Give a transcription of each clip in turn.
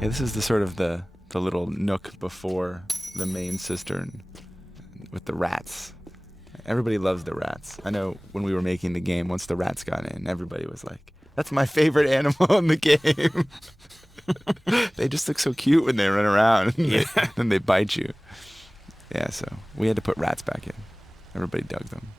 Yeah, this is the sort of the little nook before the main cistern with the rats. Everybody loves the rats. I know when we were making the game, once the rats got in, everybody was like, "That's my favorite animal in the game." They just look so cute when they run around and then they bite you. Yeah, so we had to put rats back in. Everybody dug them.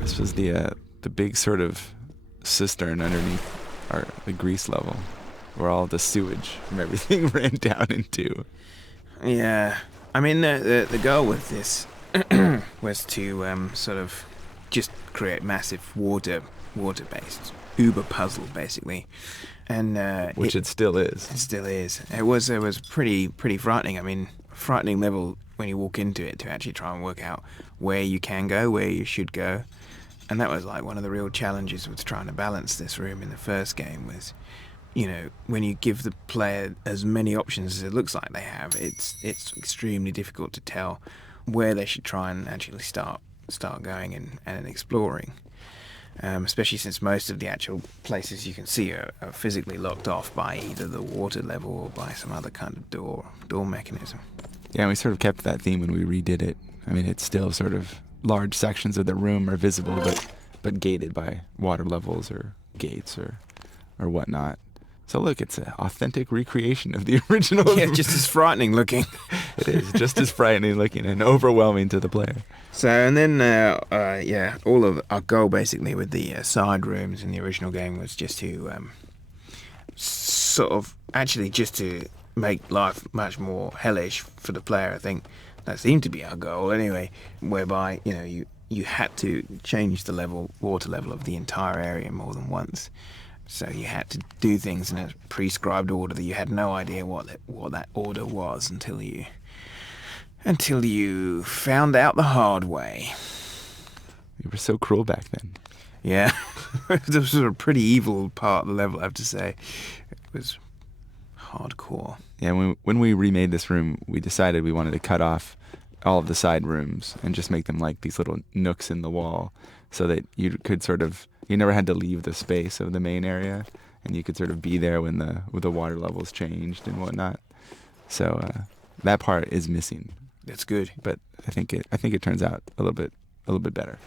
This was the big sort of cistern underneath the grease level, where all the sewage from everything ran down into. Yeah, I mean the goal with this was to sort of just create massive water-based Uber puzzle basically, and Which it still is. It still is. It was pretty frightening. I mean, frightening level when you walk into it to actually try and work out where you can go, where you should go. And that was like one of the real challenges with trying to balance this room in the first game was, you know, when you give the player as many options as it looks like they have, it's extremely difficult to tell where they should try and actually start going and exploring. Especially since most of the actual places you can see are physically locked off by either the water level or by some other kind of door mechanism. Yeah, and we sort of kept that theme when we redid it. I mean, it's still sort of large sections of the room are visible, but gated by water levels or gates or whatnot. So look, it's an authentic recreation of the original. Yeah, just as frightening looking. It is just as frightening looking and overwhelming to the player. So, and then, all of our goal basically with the side rooms in the original game was just to sort of actually just to make life much more hellish for the player. I think that seemed to be our goal anyway, whereby, you know, you had to change the water level of the entire area more than once. So you had to do things in a prescribed order that you had no idea what that order was until you Until you found out the hard way. You were so cruel back then. Yeah. This was a pretty evil part of the level, I have to say. It was hardcore. Yeah, when we remade this room, we decided we wanted to cut off all of the side rooms and just make them like these little nooks in the wall so that you could sort of, you never had to leave the space of the main area, and you could sort of be there when the water levels changed and whatnot. So that part is missing. That's good. But I think it turns out a little bit better.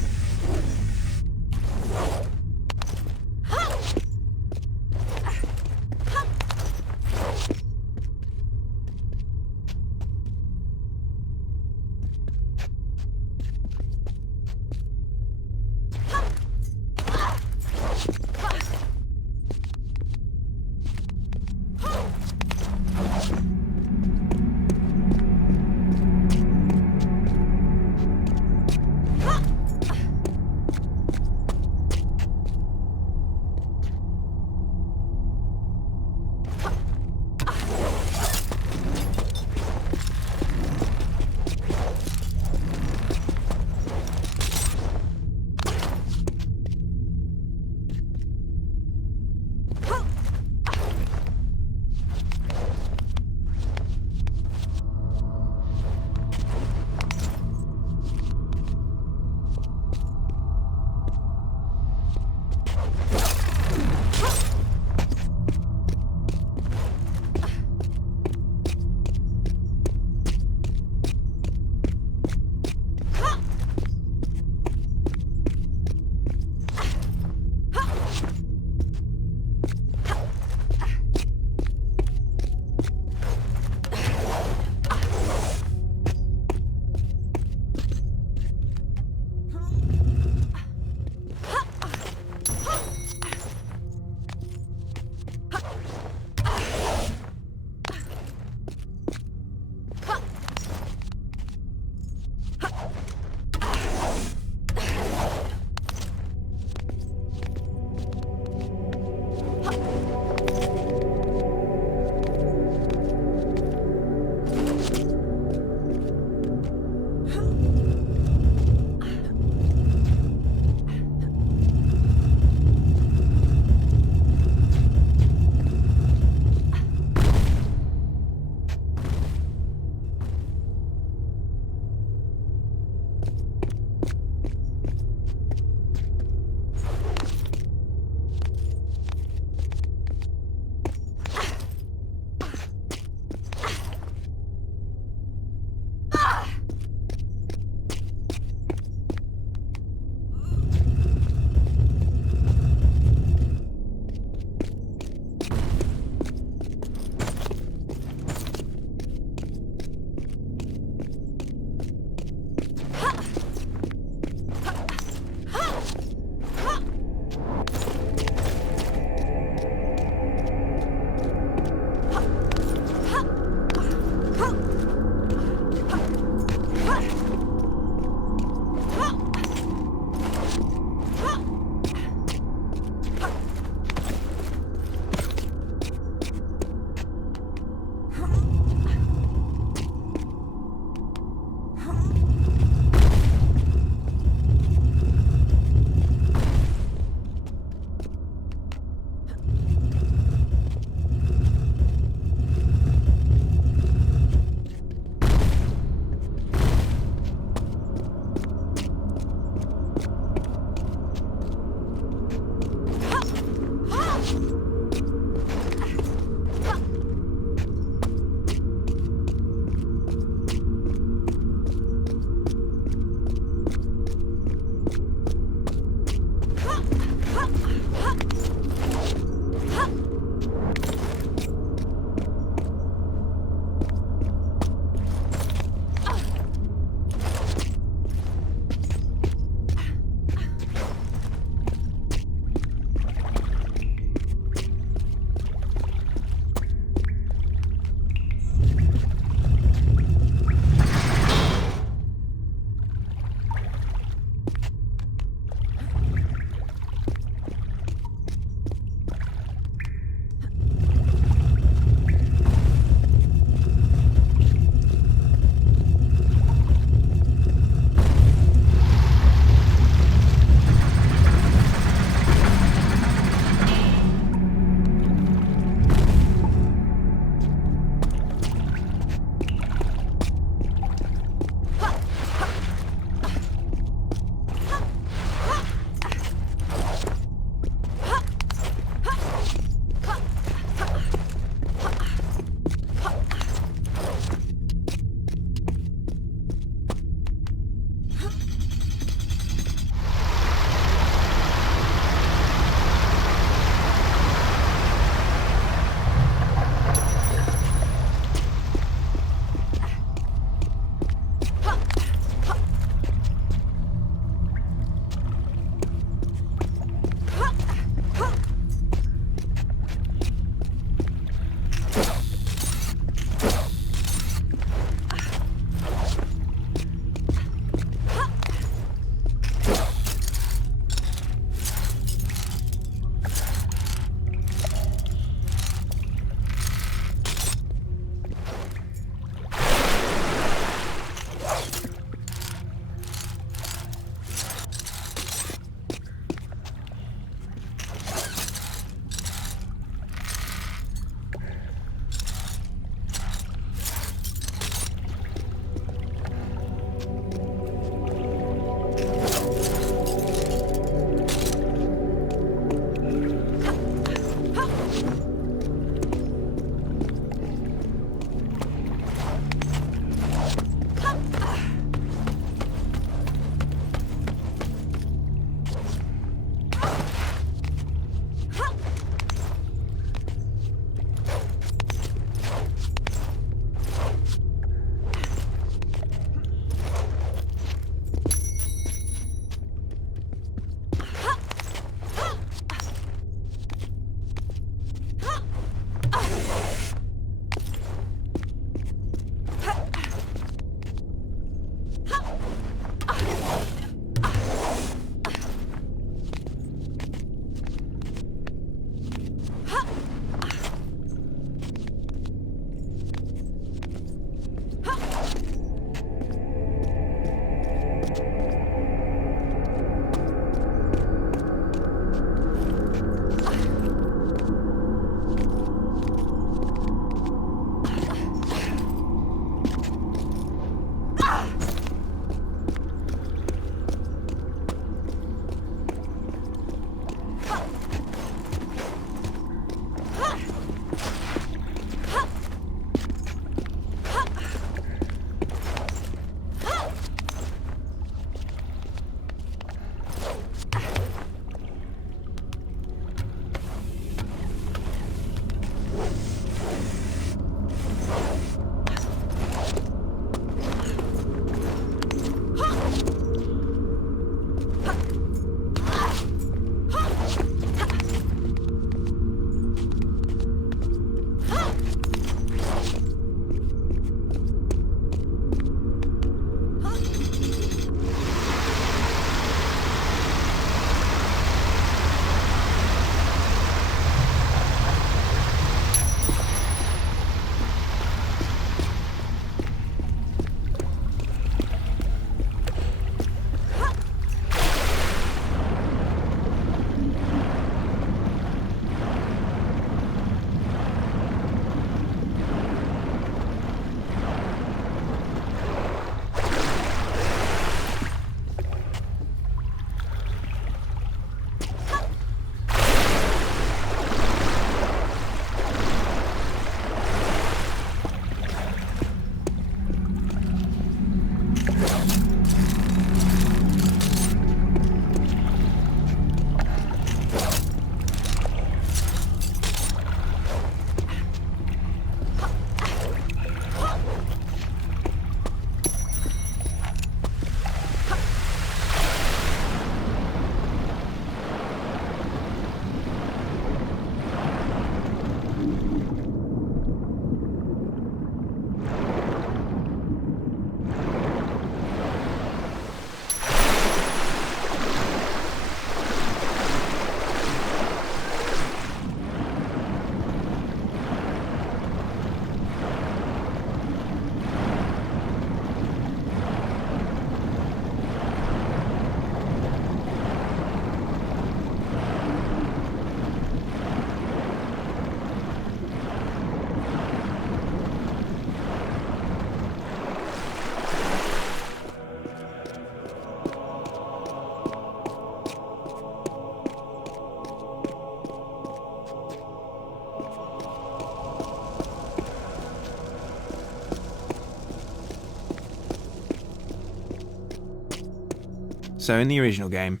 So in the original game,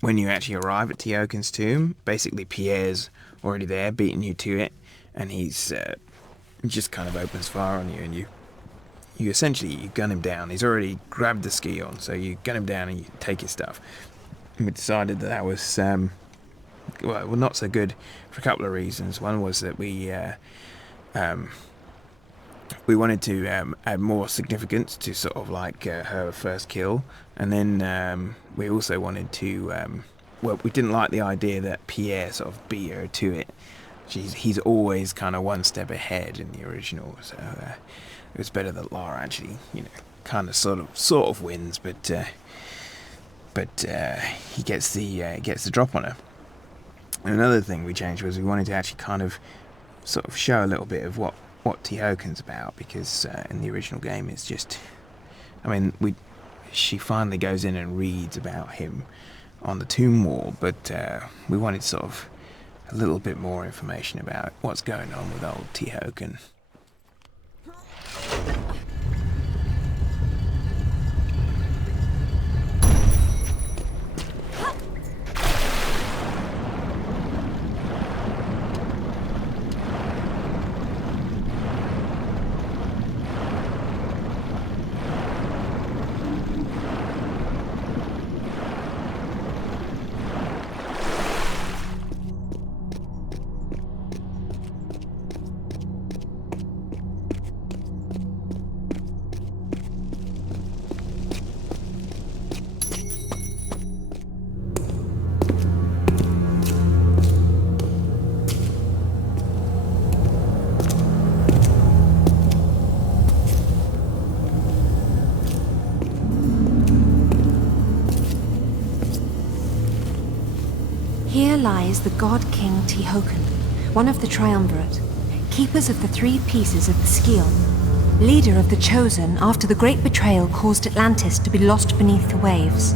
when you actually arrive at Tihocan's tomb, basically Pierre's already there, beating you to it, and he's just kind of opens fire on you, and you essentially you gun him down. He's already grabbed the Scion, so you gun him down and you take his stuff. And we decided that was well, not so good for a couple of reasons. One was that we wanted to add more significance to sort of like her first kill, and then we also wanted to well, we didn't like the idea that Pierre sort of beat her to it. He's always kind of one step ahead in the original, so it was better that Lara actually, kind of sort of wins, but he gets the drop on her. And another thing we changed was we wanted to actually kind of sort of show a little bit of what Tihocan's about, because in the original game it's just, she finally goes in and reads about him on the tomb wall, but we wanted sort of a little bit more information about what's going on with old Tihocan. Here lies the god king Tihocan, one of the Triumvirate, keepers of the 3 pieces of the Scion, leader of the Chosen after the great betrayal caused Atlantis to be lost beneath the waves.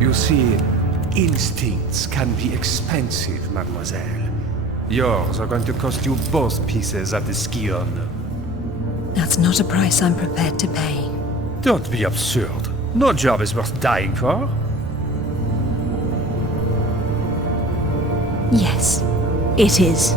You see, instincts can be expensive, mademoiselle. Yours are going to cost you both pieces of the Scion. That's not a price I'm prepared to pay. Don't be absurd. No job is worth dying for. Yes, it is.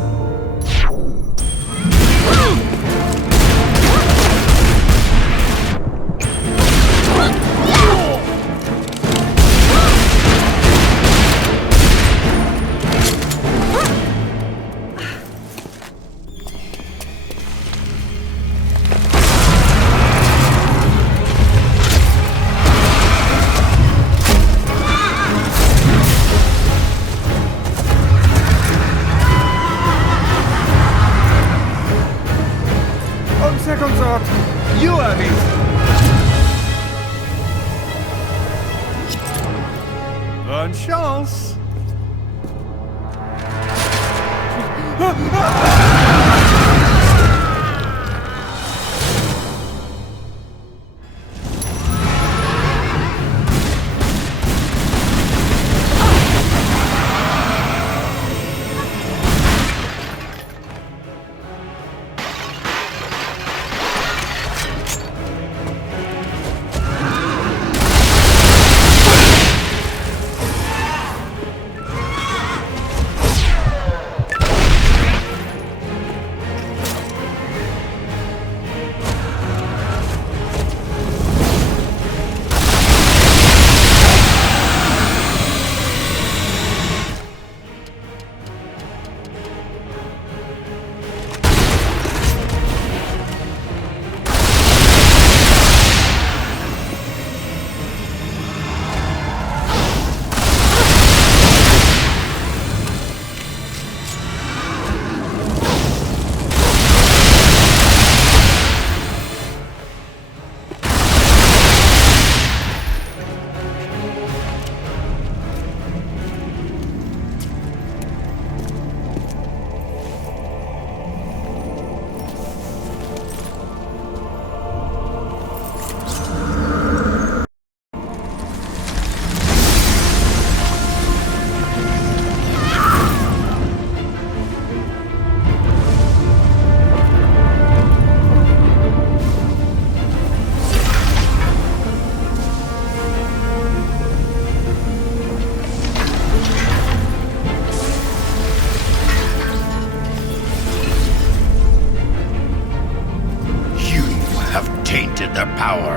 Second thought, you have it. Bonne chance.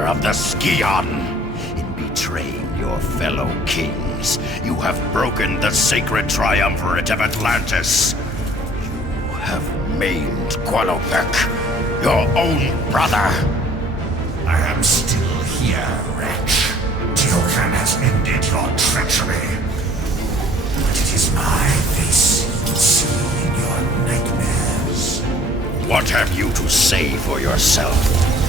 of the Scion. In betraying your fellow kings, you have broken the sacred triumvirate of Atlantis. You have maimed Qualopec, your own brother. I am still here, wretch. Tihocan has ended your treachery. But it is my face you will see in your nightmares. What have you to say for yourself?